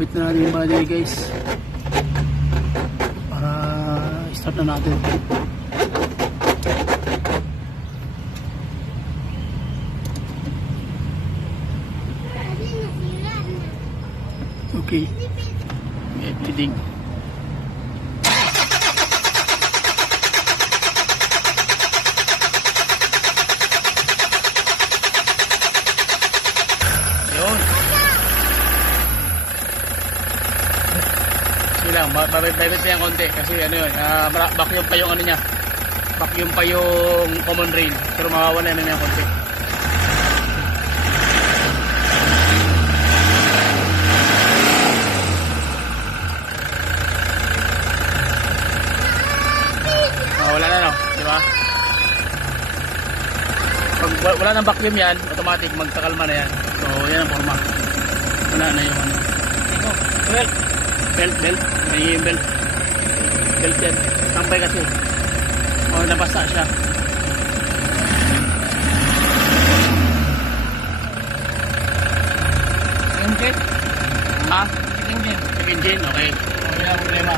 Kabit na natin yung battery guys. Para start na natin. Okay. May bleeding. Yun. Sige lang, babit pa yan konti kasi ano yun, vacuum pa yung ano niya. Vacuum pa yung common rail. Pero mawawala na niya konti. Wala na, no? Diba? Pag wala nang vacuum yan, automatic magkakalma na yan. So yan ang forma. Wala na yung ano. Belt. May belt. Belt yan. Tampay kasi. O, nabasa siya. Engine? Ha? Engine. Okay. Wala problema.